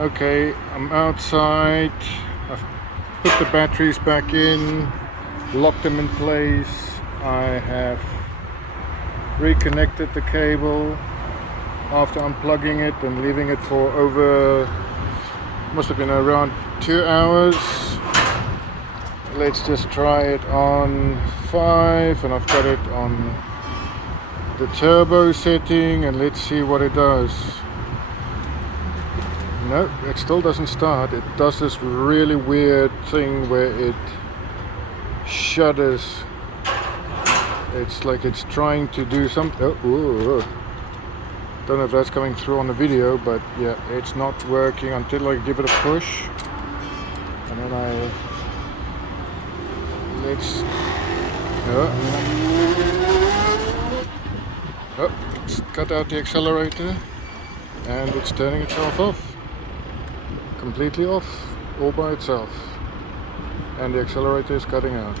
Okay, I'm outside. I've put the batteries back in, locked them in place. I have reconnected the cable after unplugging it and leaving it for over, must have been around 2 hours. Let's just try it on 5, and I've got it on the turbo setting, and let's see what it does. No, it still doesn't start. It does this really weird thing where it shudders. It's like it's trying to do something. Don't know if that's coming through on the video, but yeah, it's not working until I give it a push. And then let's cut out the accelerator, and it's turning itself off. Completely off, all by itself, and the accelerator is cutting out.